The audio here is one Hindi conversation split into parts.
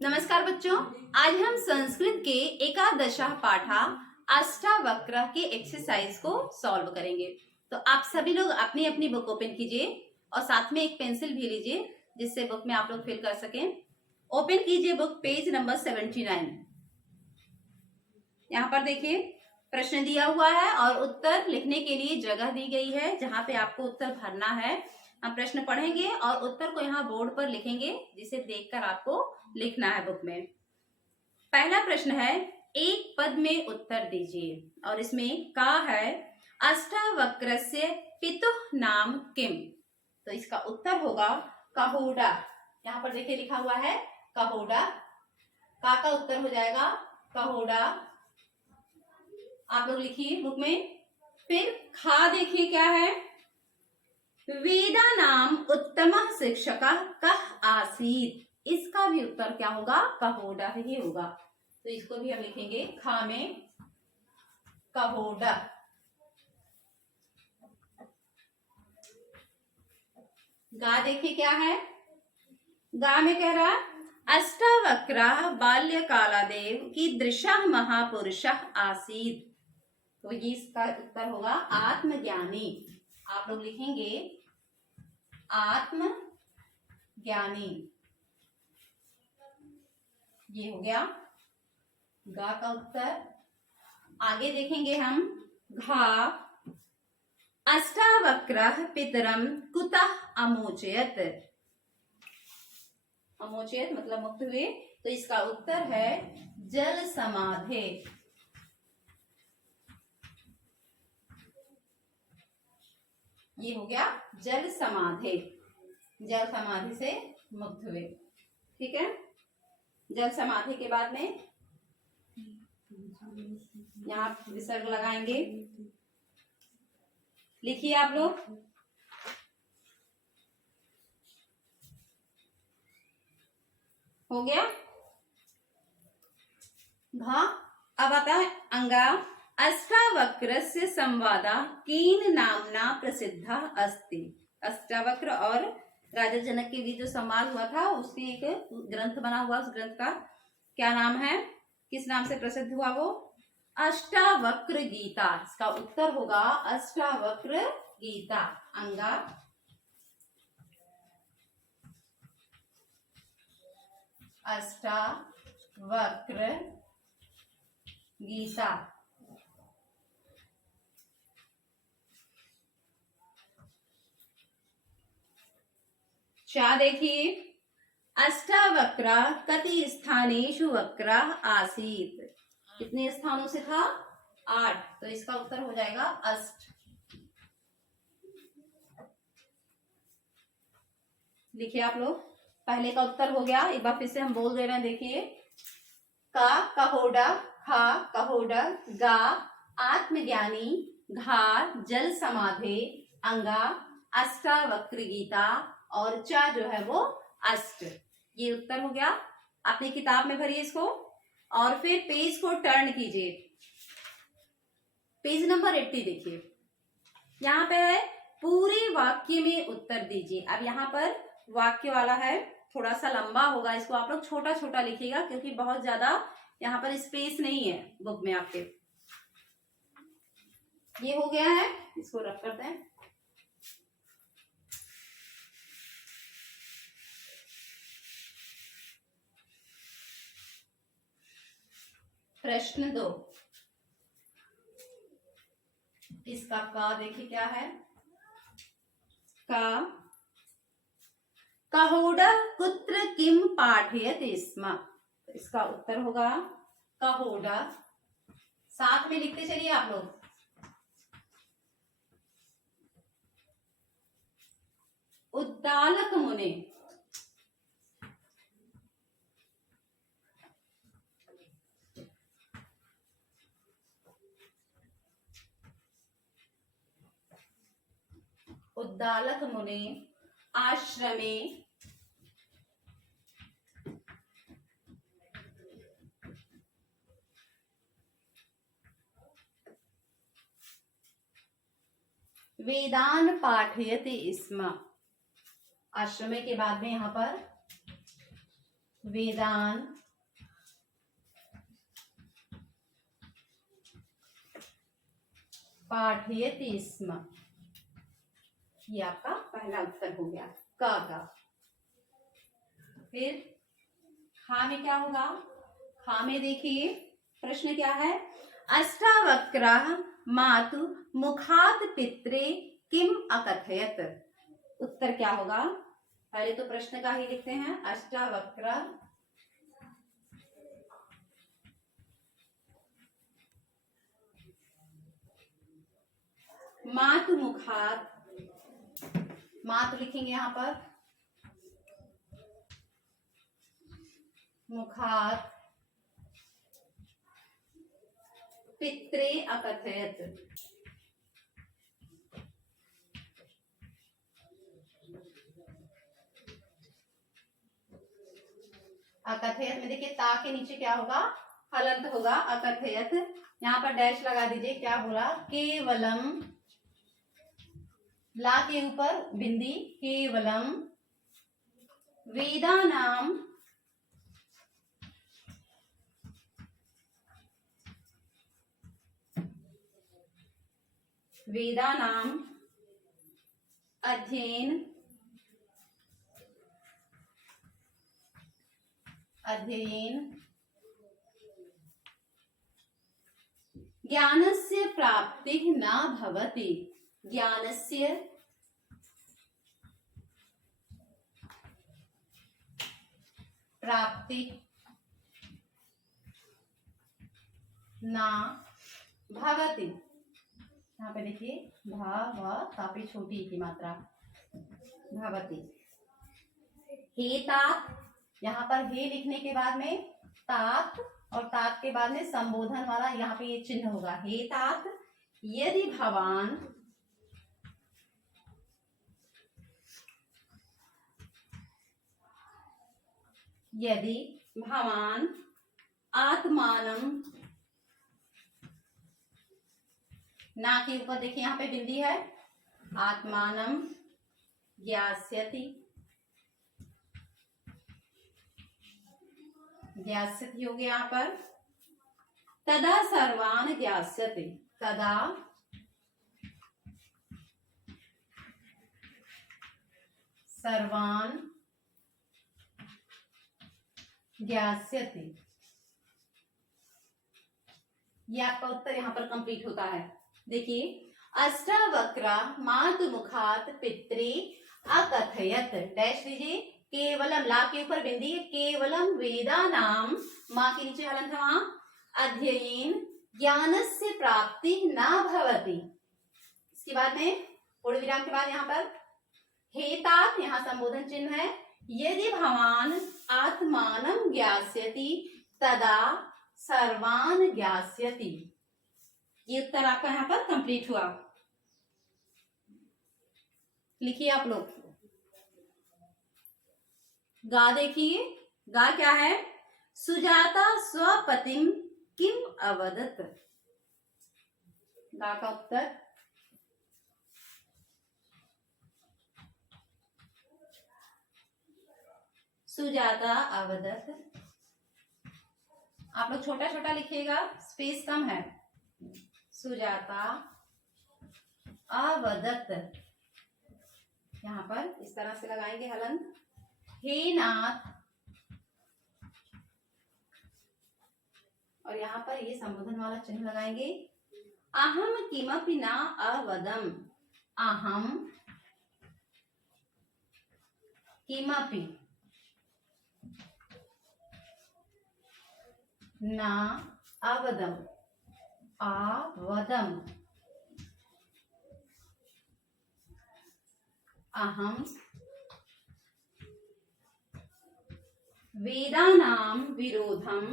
नमस्कार बच्चों, आज हम संस्कृत के एकादशः पाठा अष्टावक्र के एक्सरसाइज को सॉल्व करेंगे। तो आप सभी लोग अपनी अपनी बुक ओपन कीजिए और साथ में एक पेंसिल भी लीजिए जिससे बुक में आप लोग फिल कर सकें। ओपन कीजिए बुक, पेज नंबर 79। यहाँ पर देखिए प्रश्न दिया हुआ है और उत्तर लिखने के लिए जगह दी गई है जहाँ पे आपको उत्तर भरना है। हम प्रश्न पढ़ेंगे और उत्तर को यहाँ बोर्ड पर लिखेंगे जिसे देखकर आपको लिखना है बुक में। पहला प्रश्न है, एक पद में उत्तर दीजिए और इसमें का है अष्टावक्रस्य पितुः नाम किम। तो इसका उत्तर होगा कहोडा। यहाँ पर देखिए लिखा हुआ है कहोडा। का उत्तर हो जाएगा कहोडा। आप लोग लिखिए बुक में। फिर खा देखिए क्या है, वेदा नाम उत्तम शिक्षक कः आसीत्। इसका भी उत्तर क्या होगा, कहोडा ही होगा। तो इसको भी हम लिखेंगे खा में कहोडा। गा देखिए क्या है, गा में कह रहा अष्टावक्र बाल्यकालादेव कीदृशः महापुरुषः आसीत्। तो ये इसका उत्तर होगा आत्मज्ञानी। आप लोग लिखेंगे आत्मज्ञानी। ये हो गया गा का उत्तर। आगे देखेंगे हम घा अष्टावक्रः पितरम कुतः अमोचयत। अमोचयत मतलब मुक्त हुए। तो इसका उत्तर है जल समाधि। ये हो गया जल समाधि। जल समाधि से मुक्त हुए। ठीक है, जल समाधि के बाद में यहाँ विसर्ग लगाएंगे। लिखिए आप लोग। हो गया घा। अब आता है अंगा अष्टावक्रस्य संवादा केन नामना प्रसिद्ध अस्ति। अष्टावक्र और राजा जनक के बीच जो संवाद हुआ था उसके एक ग्रंथ बना हुआ, उस ग्रंथ का क्या नाम है, किस नाम से प्रसिद्ध हुआ वो, अष्टावक्र गीता। इसका उत्तर होगा अष्टावक्र गीता। अंगा अष्टावक्र गीता। क्या देखिए, अष्टावक्र कति स्थानेषु वक्र आसीत्। कितने स्थानों से था, 8। तो इसका उत्तर हो जाएगा अष्ट। लिखिए आप लोग। पहले का उत्तर हो गया, एक बार फिर से हम बोल दे रहे हैं। देखिए का कहोडा, खा कहोडा, गा आत्मज्ञानी, घा जल समाधि, अंगा अष्टावक्र गीता और चा जो है वो अष्ट। ये उत्तर हो गया। अपनी किताब में भरिए इसको और फिर पेज को टर्न कीजिए। पेज नंबर 80 देखिए। यहाँ पे है पूरे वाक्य में उत्तर दीजिए। अब यहाँ पर वाक्य वाला है, थोड़ा सा लंबा होगा, इसको आप लोग छोटा छोटा लिखिएगा क्योंकि बहुत ज्यादा यहाँ पर स्पेस नहीं है बुक में आपके। ये हो गया है, इसको रख करते हैं। प्रश्न 2, इसका का देखिए क्या है, का कहोडा कुत्र किम पाठयति स्म। इसका उत्तर होगा कहोडा। साथ में लिखते चलिए आप लोग। उद्दालक मुने, उद्दालक मुने आश्रमे वेदान पाठयति स्म। आश्रमे के बाद में यहाँ पर वेदान पाठयति स्म। ये आपका पहला उत्तर हो गया का। फिर खा में क्या होगा? खा में देखिए प्रश्न क्या है, अष्टावक्रः मातु मुखात् पित्रे किम अकथयत। उत्तर क्या होगा? पहले तो प्रश्न का ही लिखते हैं, अष्टावक्रः मातु मुखात्, मातु लिखेंगे यहाँ पर, मुखात् पित्रे अकथयत। अकथयत में देखिए ता के नीचे क्या होगा? हलंत होगा। अकथयत यहाँ पर डैश लगा दीजिए। क्या बोला? केवलम, ला के ऊपर बिंदी, केवलम वेदानाम वेदानाम अध्ययन ज्ञानस्य प्राप्तिः न भवति। ज्ञानस्य प्राप्ति न भवति। यहाँ पे देखिए तापी छोटी की मात्रा भवति। हे तात, यहाँ पर हे लिखने के बाद में तात और तात के बाद में संबोधन वाला यहाँ पे ये चिन्ह होगा। हे तात यदि भवान आत्मानम, ना के ऊपर देखिए यहाँ पे बिंदी है, आत्मानम ज्ञास्यति, ज्ञास्यति हो गया यहाँ पर। तदा सर्वान ज्ञास्यति, तदा सर्वान ज्ञास्यति। ये आपका उत्तर यहाँ पर कंप्लीट होता है। देखिए अष्टावक्रः मातु मुखात् पित्रे अकथयत, डैश लीजिए, केवलम, ला के ऊपर बिंदी, केवलम वेदानाम, माँ के नीचे हलंत है वहां, अध्ययन ज्ञानस्य प्राप्ति न भवति। इसके बाद में पूर्ण विराम के बाद यहाँ पर हेतात, यहाँ संबोधन चिन्ह है। यदि भवान आत्मानं ज्ञास्यति तदा सर्वान ज्ञास्यति। ये उत्तर आपका यहाँ पर कंप्लीट हुआ। लिखिए आप लोग। गा देखिए, गा क्या है? सुजाता स्वपतिम किम अवदत। गा का उत्तर सुजाता अवदत। आप लोग छोटा छोटा लिखिएगा, स्पेस कम है। सुजाता अवदत, यहाँ पर इस तरह से लगाएंगे हलंत। हे नाथ, और यहाँ पर ये संबोधन वाला चिन्ह लगाएंगे। अहम किमपि न अवदम, अहम किमपि न अवदम, आवदम, अहम वेदानां विरोधम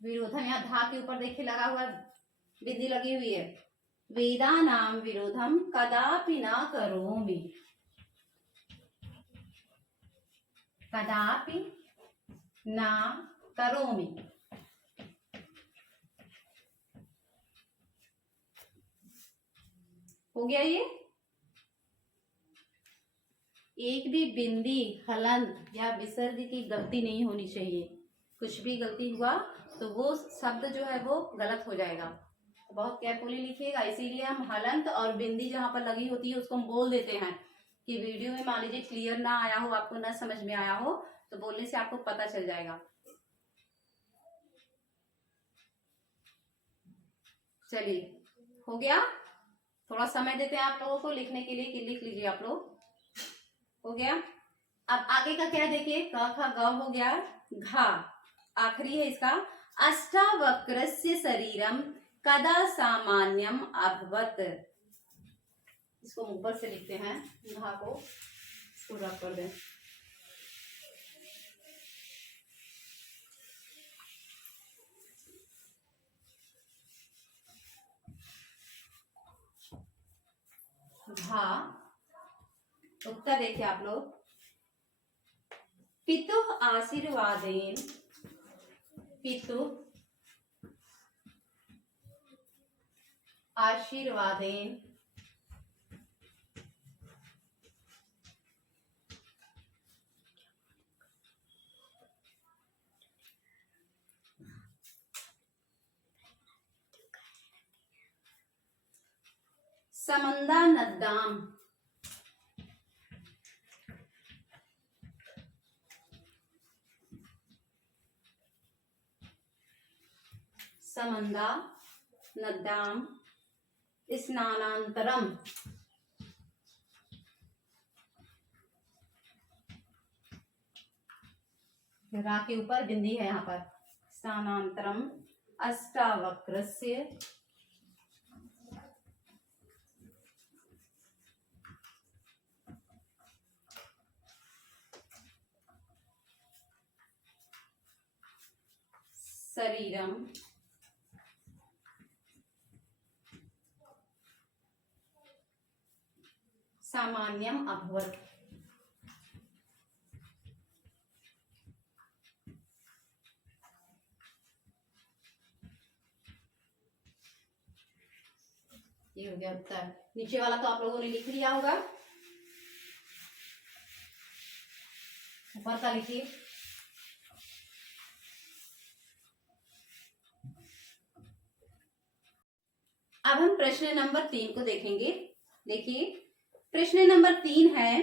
विरोधम, यहाँ धा के ऊपर देखिए लगा हुआ बिंदी लगी हुई है। वेदानां विरोधम कदापि न करोमि, कदापि न करोमि। हो गया ये। एक भी बिंदी हलंत या विसर्ग की गलती नहीं होनी चाहिए। कुछ भी गलती हुआ तो वो शब्द जो है वो गलत हो जाएगा। बहुत केयरफुली लिखिएगा। इसीलिए हम हलंत और बिंदी जहां पर लगी होती है उसको हम बोल देते हैं कि वीडियो में मान लीजिए क्लियर ना आया हो, आपको ना समझ में आया हो, तो बोलने से आपको पता चल जाएगा। चलिए हो गया। थोड़ा समय देते हैं आप लोगों को लिखने के लिए कि लिख लीजिए आप लोग। हो गया। अब आगे का क्या देखिए, क ख ग हो गया, घा आखिरी है इसका। अष्टावक्रस्य शरीरम कदा सामान्यम अभवत। इसको ऊपर से लिखते हैं, घा को इसको रब कर दें। घा उत्तर देखिए आप लोग। पितुः आशीर्वादेन, पितुः आशीर्वादेन समंदा नद्दाम, समंदा नद्दाम स्नानांतरम। रा के ऊपर बिंदी है यहाँ पर। स्नानांतरम अष्टावक्रस्य शरीरम सामान्यम अभवत। ये हो गया उत्तर। नीचे वाला तो आप लोगों ने लिख लिया होगा, ऊपर का लिखिए। अब हम प्रश्न नंबर 3 को देखेंगे। देखिए प्रश्न नंबर 3 है,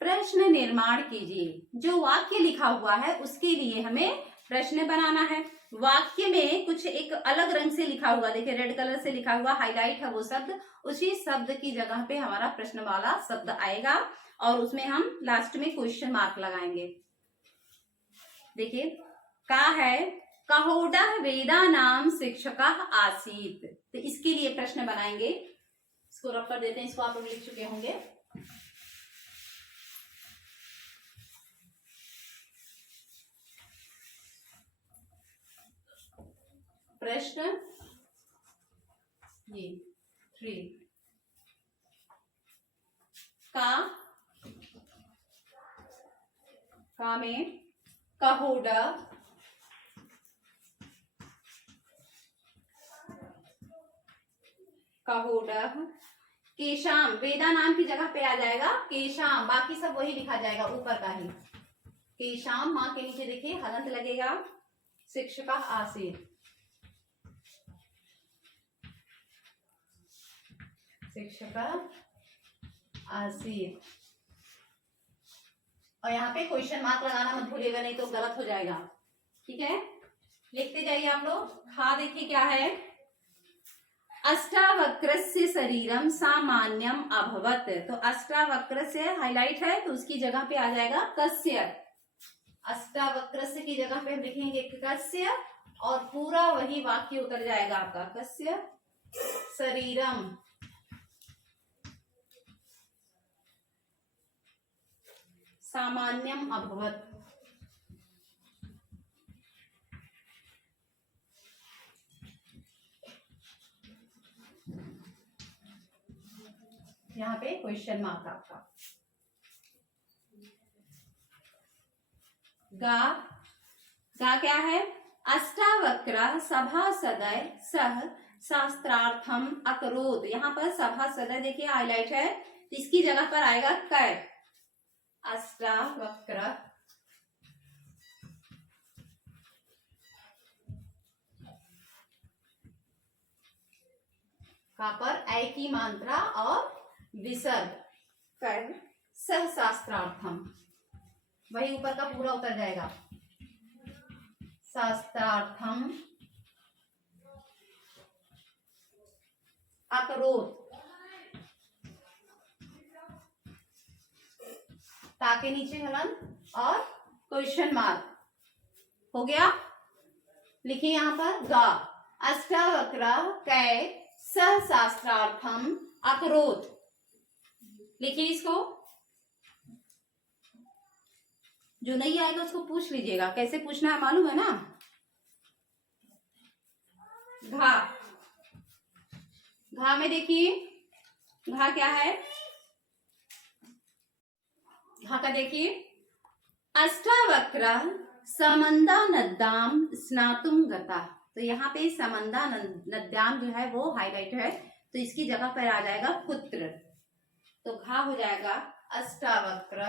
प्रश्न निर्माण कीजिए। जो वाक्य लिखा हुआ है उसके लिए हमें प्रश्न बनाना है। वाक्य में कुछ एक अलग रंग से लिखा हुआ, देखिए रेड कलर से लिखा हुआ हाईलाइट है वो शब्द, उसी शब्द की जगह पे हमारा प्रश्न वाला शब्द आएगा और उसमें हम लास्ट में क्वेश्चन मार्क लगाएंगे। देखिए का है, कहोडा वेदा नाम शिक्षक आसीत। तो इसके लिए प्रश्न बनाएंगे। इसको रफ कर देते हैं, इसको आप लोग लिख चुके होंगे। प्रश्न ये 3 का में कहोडा कहोडा केशाम, वेदा नाम की जगह पे आ जाएगा केशाम, बाकी सब वही लिखा जाएगा ऊपर का ही। केशाम माँ के नीचे देखिए हलंत लगेगा, शिक्षका आसीत, शिक्षका आसीत। और यहाँ पे क्वेश्चन मार्क लगाना मत भूलिएगा, नहीं तो गलत हो जाएगा। ठीक है, लिखते जाइए आप लोग। हाँ देखिए क्या है, अष्टावक्रस्य शरीरम सामान्यम अभवत। तो अष्टावक्रस्य हाईलाइट है तो उसकी जगह पे आ जाएगा कस्य। अष्टावक्रस्य की जगह पे हम लिखेंगे कस्य और पूरा वही वाक्य उतर जाएगा आपका, कस्य शरीरम सामान्यम अभवत। यहाँ पे क्वेश्चन मार्क आपका। गा क्या है, अष्टावक्र सभासदय सह शास्त्रार्थम अकरोत। यहाँ पर सभासद देखिए हाईलाइट है, तो इसकी जगह पर आएगा कै। अष्टावक्र कहाँ पर ऐ की मात्रा और विसर्ग कर सह शास्त्रार्थम, वही ऊपर का पूरा उतर जाएगा। शास्त्रार्थम अकरोत, ताके नीचे हलन और क्वेश्चन मार्क हो गया। लिखिए यहाँ पर गा अष्टावक्र कै सहशास्त्रार्थम अकरोत। लिखिए इसको, जो नहीं आएगा उसको पूछ लीजिएगा। कैसे पूछना है मालूम है ना। घा, घा में देखिए घा क्या है। घा का देखिए अष्टावक्र समंदा नद्याम स्नातुम गता। तो यहाँ पे समंदा नद्याम जो है वो हाईलाइट है, तो इसकी जगह पर आ जाएगा पुत्र। तो घा हो जाएगा अष्टावक्र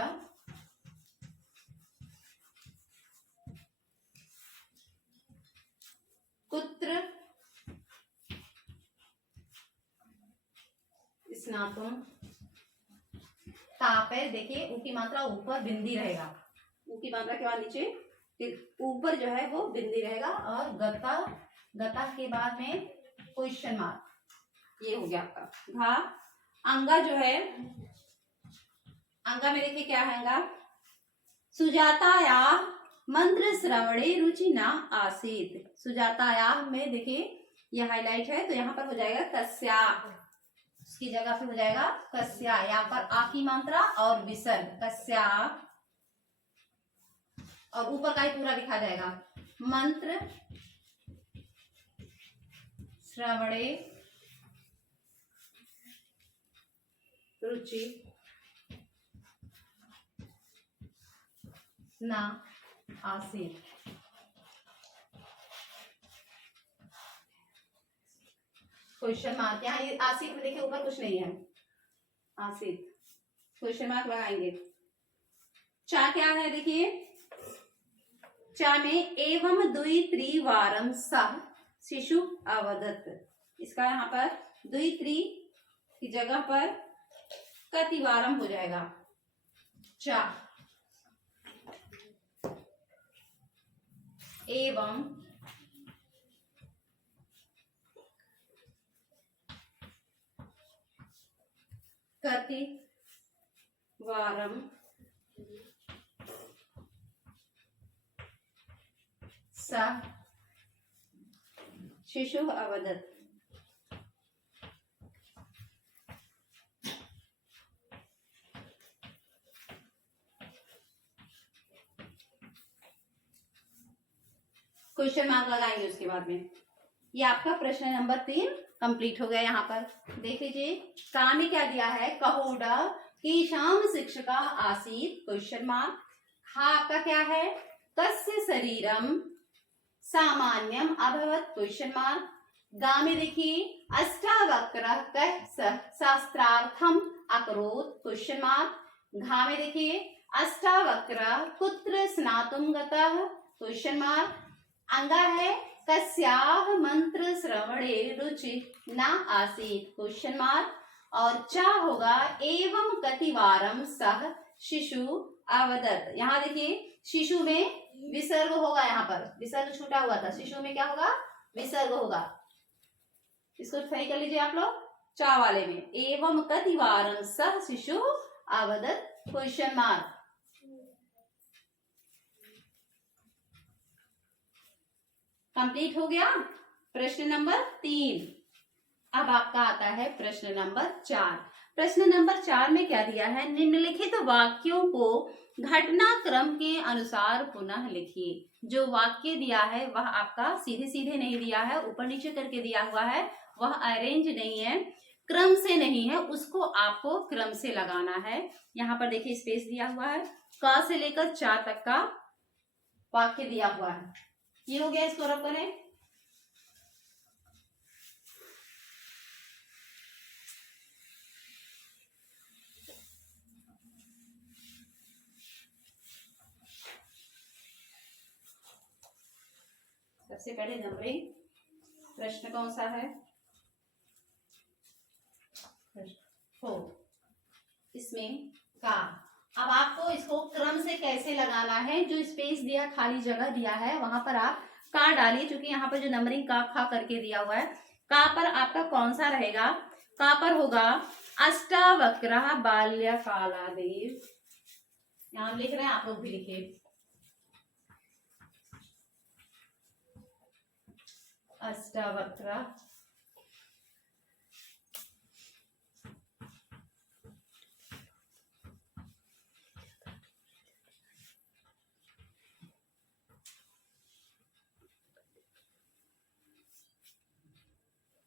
पुत्र स्नातुम। ताप है देखिए, ऊ की मात्रा ऊपर बिंदी रहेगा, ऊ की मात्रा के बाद नीचे, ऊपर जो है वो बिंदी रहेगा, और गता, गता के बाद में क्वेश्चन मार्क। ये हो गया आपका घा। अंगा जो है, अंगा में देखिए क्या है अंगा। सुजाताया मंत्र श्रवणे रुचि ना आसीत। सुजाताया में देखिए ये हाईलाइट है, तो यहाँ पर हो जाएगा कस्या, उसकी जगह पे हो जाएगा कस्या। यहाँ पर आ की मात्रा और विसर्ग कस्या, और ऊपर का ही पूरा लिखा जाएगा। मंत्र श्रवणे रुचि ना आसीत। क्वेश्चन मार्क, यहाँ ये आसित में देखिए ऊपर कुछ नहीं है, आसित क्वेश्चन मार्क लगाएंगे। चा क्या है देखिए, चा में एवं द्वि त्रिवारम सह शिशु अवदत। इसका यहाँ पर द्वि त्रि की जगह पर कतिवारम हो जाएगा। चा एवं कतिवारम सह शिशु अवदत। क्वेश्चन मार्क लगाएंगे उसके बाद में। ये आपका प्रश्न नंबर 3 कंप्लीट हो गया। यहाँ पर देख लीजिए, का में क्या दिया है, कहोडा की शाम शिक्षका आसीत क्वेश्चन मार्क। हा आपका क्या है, कस्य शरीरम सामान्यम अभवत क्वेश्चन मार्क। गा में देखिए अष्टावक्र कः शास्त्रार्थम अकरोत क्वेश्चन मार्क। घा में देखिए अष्टावक्र कुत्र स्नातुम गतः क्वेश्चन मार्क। अंगा है कस्याः मंत्र श्रवणे रुचि न आसीत क्वेश्चन मार्क। और चा होगा एवं कतिवारम सह शिशु अवदत। यहाँ देखिए शिशु में विसर्ग होगा, यहाँ पर विसर्ग छूटा हुआ था, शिशु में क्या होगा, विसर्ग होगा। इसको सही कर लीजिए आप लोग। चा वाले में एवं कतिवारम सह शिशु अवदत क्वेश्चन मार्क। कंप्लीट हो गया प्रश्न नंबर 3। अब आपका आता है प्रश्न नंबर 4। प्रश्न नंबर 4 में क्या दिया है, निम्नलिखित वाक्यों को घटनाक्रम के अनुसार पुनः लिखिए। जो वाक्य दिया है वह आपका सीधे सीधे नहीं दिया है, ऊपर नीचे करके दिया हुआ है, वह अरेंज नहीं है, क्रम से नहीं है, उसको आपको क्रम से लगाना है। यहाँ पर देखिए स्पेस दिया हुआ है, क से लेकर चा तक का वाक्य दिया हुआ है। ये हो गया, इसको रब करें। सबसे पहले नंबरिंग, प्रश्न कौन सा है? 4। इसमें का। अब आपको इसको क्रम से कैसे लगाना है, जो स्पेस दिया, खाली जगह दिया है, वहां पर आप का डालिए, क्योंकि यहाँ पर जो नंबरिंग का खा करके दिया हुआ है, का पर आपका कौन सा रहेगा? का पर होगा अष्टावक्रः बाल्यकालादेव। यहाँ हम लिख रहे हैं, आप लोग भी लिखिए। अष्टावक्रः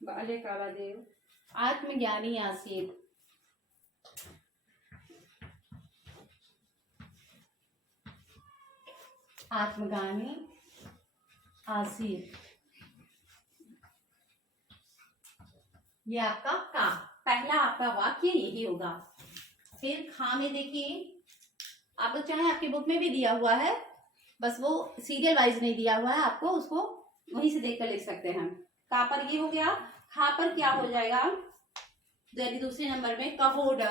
बाल्यकालादेव आत्मज्ञानी आसीत्। आत्मज्ञानी आसीत्, ये आपका का पहला आपका वाक्य यही होगा। फिर खा में देखिए, आप लोग चाहे आपकी बुक में भी दिया हुआ है, बस वो सीरियल वाइज नहीं दिया हुआ है, आपको उसको वहीं से देखकर लिख सकते हैं। का पर ये हो गया। खा पर क्या हो जाएगा? यदि दूसरे नंबर में कहोड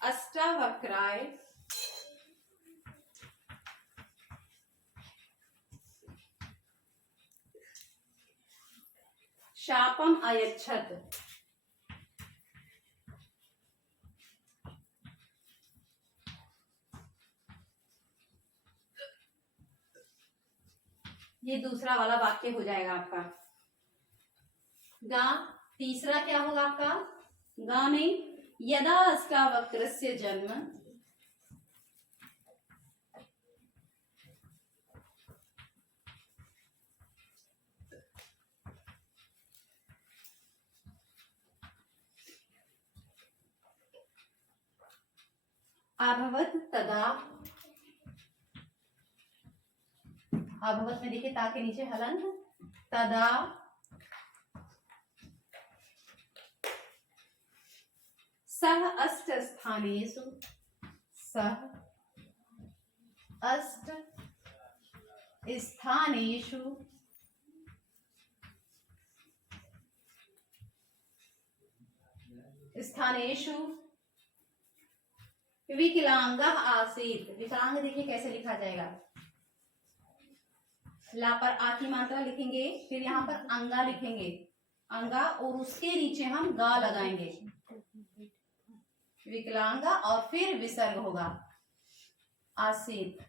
अष्टावक्राय शापम अयच्छत। ये दूसरा वाला वाक्य हो जाएगा आपका। गा तीसरा क्या होगा आपका? गा में यदा अष्टावक्रस्य जन्म अभवत तदा। अभवत में देखिए ता के नीचे हलंत, तदा सह अष्ट स्थानेषु, सह अष्ट स्थानेषु स्थानेषु विकलांग आसीत्। विकलांग देखिए कैसे लिखा जाएगा? ला पर आ की मात्रा लिखेंगे, फिर यहाँ पर अंगा लिखेंगे, अंगा, और उसके नीचे हम गा लगाएंगे, विकलांगा, और फिर विसर्ग होगा आसीत।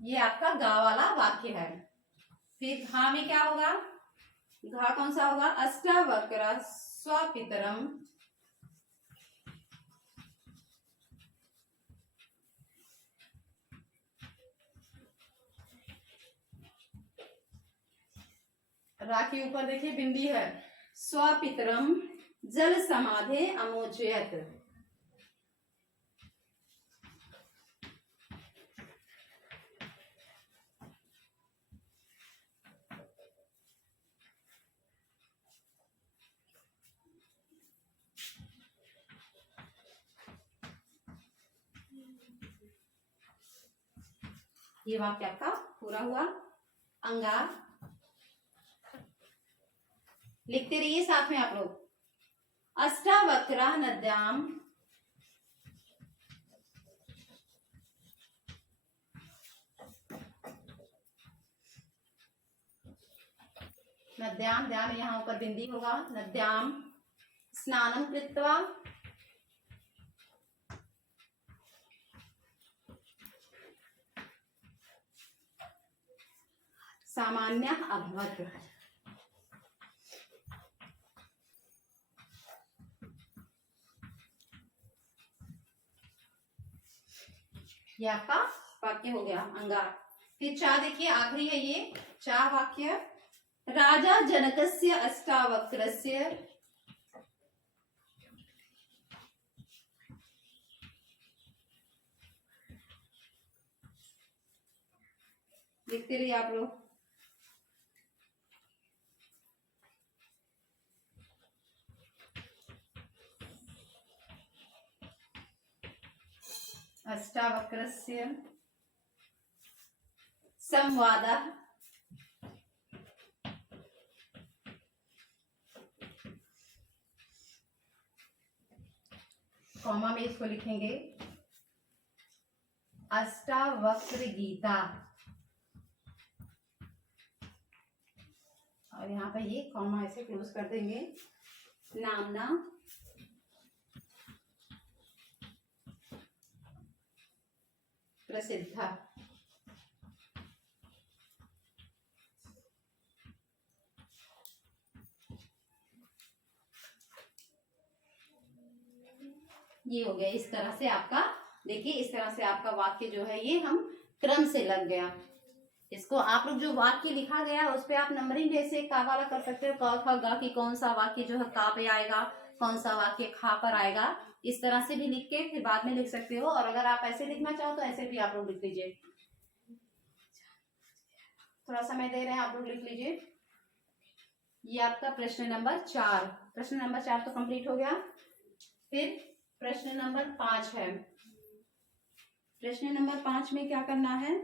ये आपका गा वाला वाक्य है। फिर घा में क्या होगा? घा कौन सा होगा? अष्टावक्र स्वपितरम रा के ऊपर देखिए बिंदी है, स्वपितरम जल समाधे अमोचयत। ये वाक्य आपका पूरा हुआ। अंगा लिखते रहिए साथ में आप लोग। अष्टावक्रा नद्याम नद्याम, द्याम यहाँ ऊपर बिंदी होगा, नद्याम स्नानम कृत्वा सामान्य अभवत। ये आपका वाक्य हो गया अंगा। फिर चा देखिए आखिरी है ये चा वाक्य। राजा जनकस्य अष्टावक्रस्य लिखते रहिए आप लोग। अष्टावक्रस्य संवादः कॉमा में इसको लिखेंगे अष्टावक्र गीता, और यहाँ पे ये कॉमा ऐसे क्लोज कर देंगे, नामना प्रसिद्ध। ये हो गया। इस तरह से आपका देखिए, इस तरह से आपका वाक्य जो है ये हम क्रम से लग गया। इसको आप लोग जो वाक्य लिखा गया है उस पे आप नंबरिंग जैसे का वाला कर सकते हो, क ख ग कि कौन सा वाक्य जो है का पे आएगा, कौन सा वाक्य खा पर आएगा, इस तरह से भी लिख के फिर बाद में लिख सकते हो। और अगर आप ऐसे लिखना चाहो तो ऐसे भी आप लोग लिख लीजिए। थोड़ा समय दे रहे हैं, आप लोग लिख लीजिए। ये आपका प्रश्न नंबर 4, प्रश्न नंबर 4 तो कंप्लीट हो गया। फिर प्रश्न नंबर 5 है। प्रश्न नंबर 5 में क्या करना है,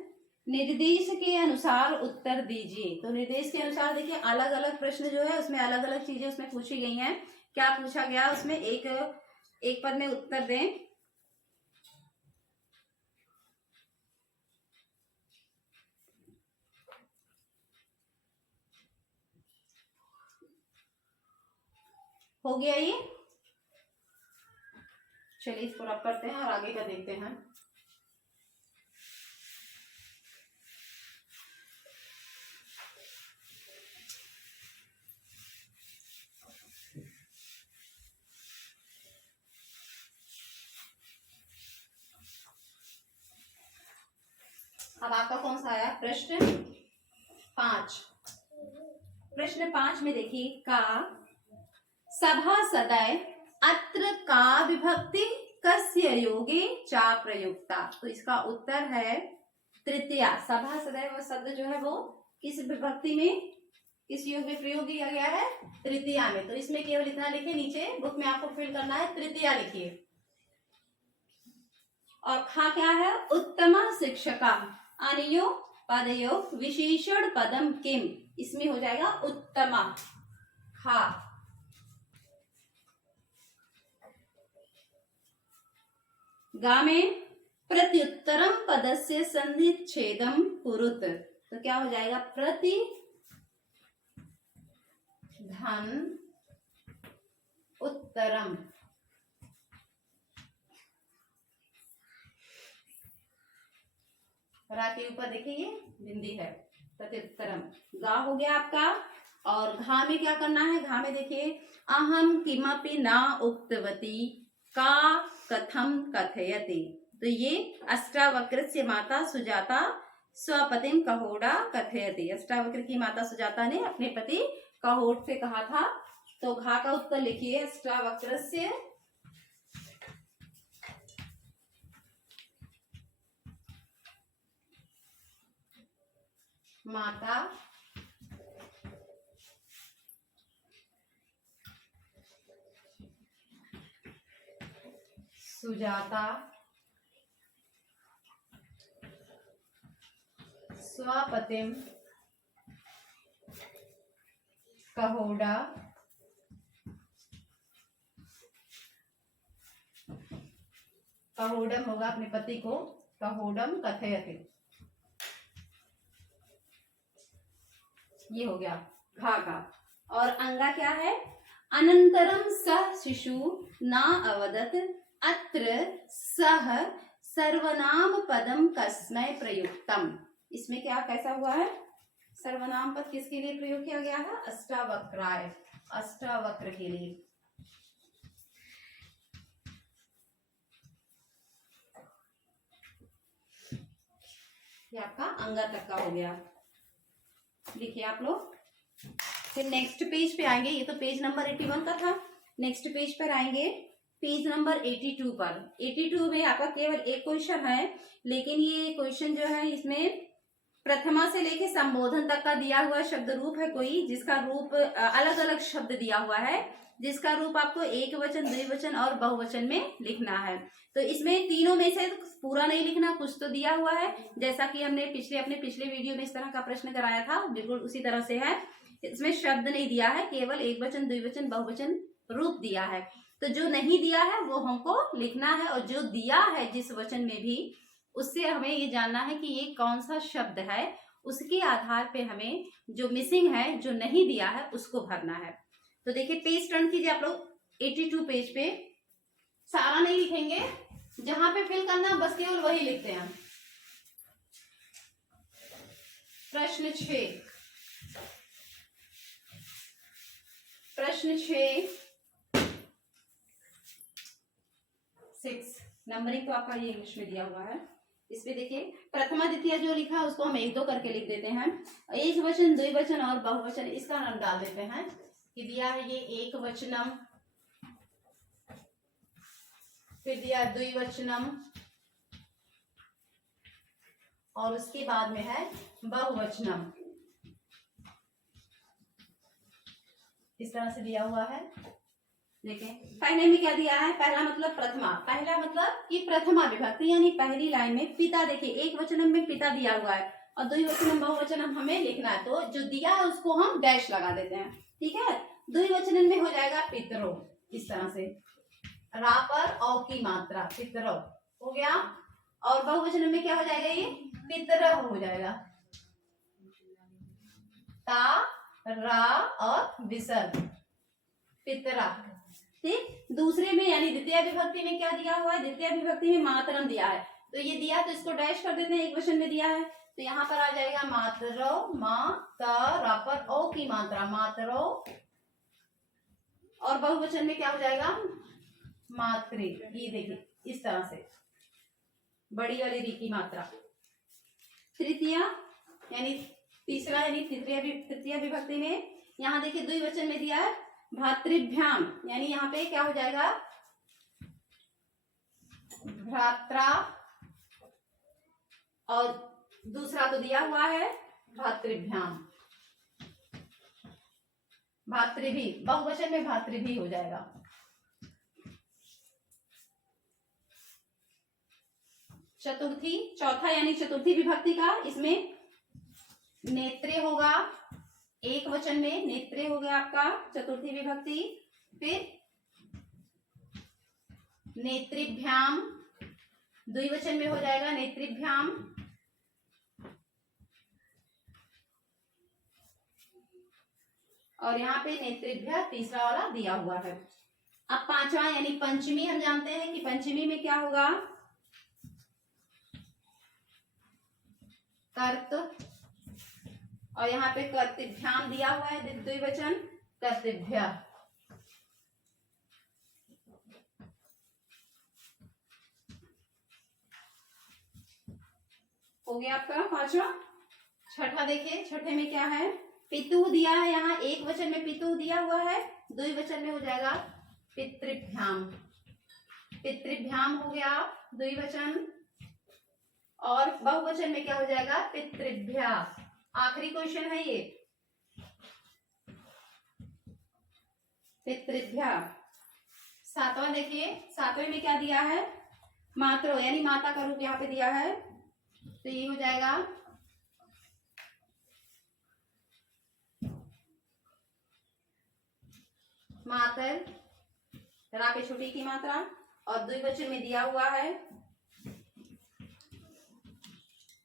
निर्देश के अनुसार उत्तर दीजिए। तो निर्देश के अनुसार देखिए अलग अलग प्रश्न जो है उसमें अलग अलग चीजें उसमें पूछी गई हैं। क्या पूछा गया उसमें, एक पद में उत्तर दें। हो गया ये, चलिए इसको रब करते हैं और आगे का देखते हैं। अब आपका कौन सा आया, प्रश्न 5। प्रश्न 5 में देखिए, का सभासदय अत्र का विभक्ति कस्य योगे चा प्रयुक्ता। तो इसका उत्तर है तृतीया। सभासदय वो शब्द जो है वो किस विभक्ति में, किस योग में प्रयोग किया गया है, तृतीया में। तो इसमें केवल इतना लिखे, नीचे बुक में आपको फिल करना है तृतीया लिखिए। और खा क्या है, उत्तम शिक्षका अनयो पदयो विशेषण पदम किम, इसमें हो जाएगा उत्तमा खा। गा में प्रत्युत्तरम पदस्य संधिच्छेदम कुरुत। तो क्या हो जाएगा, प्रति धन उत्तरम। रा के ऊपर देखिए ये बिंदी है, प्रत्युत्तरम। गा हो गया आपका। और घा में क्या करना है, घा में देखिए, अहम किमपि न उक्तवती का कथम कथयति। तो ये अष्टावक्रस्य माता सुजाता स्वपतिम कहोड़ा कथयति। अष्टावक्र की माता सुजाता ने अपने पति कहोड़ से कहा था। तो घा का उत्तर लिखिए, अष्टावक्रस्य माता सुजाता स्वपतिम कहोड़ा कहोडम होगा अपने पति को, कहोडम कथयति। ये हो गया घा का। और अंगा क्या है, अनंतरम सह शिशु न अवदत अत्र सह सर्वनाम पदम कस्मै प्रयुक्तम। इसमें क्या कैसा हुआ है, सर्वनाम पद किसके लिए प्रयोग किया गया है, अष्टावक्राय, अष्टावक्र के लिए। ये आपका अंगा तक का हो गया। लिखिए आप लोग। फिर नेक्स्ट पेज पे आएंगे, ये तो पेज नंबर 81 का था। नेक्स्ट पेज पर आएंगे, पेज नंबर 82 पर। 82 में आपका केवल एक क्वेश्चन है, लेकिन ये क्वेश्चन जो है इसमें प्रथमा से लेके संबोधन तक का दिया हुआ शब्द रूप है कोई, जिसका रूप अलग अलग शब्द दिया हुआ है, जिसका रूप आपको एक वचन, द्विवचन और बहुवचन में लिखना है। तो इसमें तीनों में से पूरा नहीं लिखना, कुछ तो दिया हुआ है, जैसा कि हमने अपने पिछले वीडियो में इस तरह का प्रश्न कराया था, बिल्कुल उसी तरह से है। इसमें शब्द नहीं दिया है, केवल एक वचन, द्विवचन, बहुवचन रूप दिया है। तो जो नहीं दिया है वो हमको लिखना है, और जो दिया है जिस वचन में भी, उससे हमें ये जानना है कि ये कौन सा शब्द है, उसके आधार पे हमें जो मिसिंग है, जो नहीं दिया है, उसको भरना है। तो देखिए पेज टर्न कीजिए आप लोग 82 पेज पे। सारा नहीं लिखेंगे, जहां पे फिल करना बस केवल वही लिखते हैं। प्रश्न 6 6 नंबरिंग तो आपका ये इंग्लिश में दिया हुआ है। इसमें देखिए प्रथमा द्वितीय जो लिखा है उसको हम एक दो करके लिख देते हैं। एक वचन, द्विवचन और बहुवचन, इसका नाम डाल देते हैं कि दिया है ये एक वचनम, फिर दिया द्विवचनम, और उसके बाद में है बहुवचनम। इस तरह से दिया हुआ है। देखें पहले में क्या दिया है, पहला मतलब प्रथमा, पहला मतलब कि प्रथमा विभक्ति, यानी पहली लाइन में पिता, देखिए एक वचनम में पिता दिया हुआ है, और द्विवचनम बहुवचनम हमें लिखना है, तो जो दिया है उसको हम डैश लगा देते हैं, ठीक है। द्विवचनम में हो जाएगा पितरो, इस तरह से रा पर औ की मात्रा, पितरो हो गया। और बहुवचन में क्या हो जाएगा, ये पितरह हो जाएगा, ता रा और विसर्ग, पितरा, ठीक। दूसरे में यानी द्वितीय विभक्ति में क्या दिया हुआ है, द्वितीय विभक्ति में मातरम दिया है, तो ये दिया तो इसको डैश कर देते हैं, एक वचन में दिया है तो यहाँ पर आ जाएगा मातरो, रा पर ओ की मात्रा, मातरो। और बहुवचन में क्या हो जाएगा, मातृ, ये देखिए इस तरह से बड़ी वाली री की मात्रा। तृतीय यानी तीसरा, यानी तृतीय विभक्ति में यहाँ देखिए द्विवचन में दिया है भातृभ्याम, यानी यहाँ पे क्या हो जाएगा, भ्रात्रा, और दूसरा तो दिया हुआ है भातृभ्याम, भातृभी, बहुवचन में भातृभी हो जाएगा। चतुर्थी, चौथा यानी चतुर्थी विभक्ति का, इसमें नेत्रे होगा, एक वचन में नेत्रे हो गया आपका चतुर्थी विभक्ति। फिर नेत्रिभ्याम, द्विवचन में हो जाएगा नेत्रिभ्याम। और यहाँ पे नेत्रिभ्या तीसरा वाला दिया हुआ है। अब पांचवा यानी पंचमी, हम जानते हैं कि पंचमी में क्या होगा, कर्त, और यहाँ पे कर्तृभ्याम दिया हुआ है द्विवचन, कर्तृभ्य। हो गया आपका पांचवा। छठा देखिए, छठे में क्या है, पितु दिया है, यहाँ एक वचन में पितु दिया हुआ है, द्विवचन में हो जाएगा पितृभ्याम, पितृभ्याम हो गया द्विवचन। और बहुवचन में क्या हो जाएगा, पितृभ्या। आखिरी क्वेश्चन है ये, पितृभ्या। सातवां देखिए, सातवें में क्या दिया है, मातरो, यानी माता का रूप यहाँ पे दिया है, तो ये हो जाएगा मातर, रा पे छोटी की मात्रा, और द्विवचन में दिया हुआ है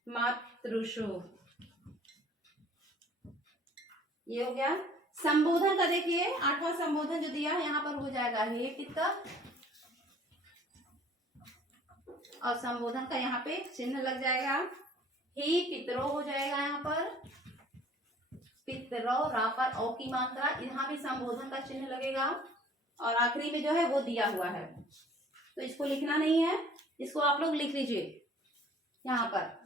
मातृषु, ये हो गया। संबोधन का देखिए, आठवां संबोधन जो दिया है यहाँ पर हो जाएगा हे पिता, और संबोधन का यहाँ पे चिन्ह लग जाएगा, हे पितरो हो जाएगा, यहाँ पर पितरो, रा पर ओ की मात्रा, यहाँ भी संबोधन का चिन्ह लगेगा, और आखिरी में जो है वो दिया हुआ है, तो इसको लिखना नहीं है, इसको आप लोग लिख लीजिए यहाँ पर।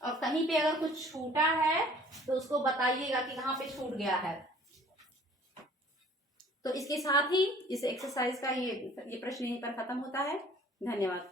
और कहीं पे अगर कुछ छूटा है तो उसको बताइएगा कि कहाँ पे छूट गया है। तो इसके साथ ही इस एक्सरसाइज का ये प्रश्न यहीं पर खत्म होता है। धन्यवाद।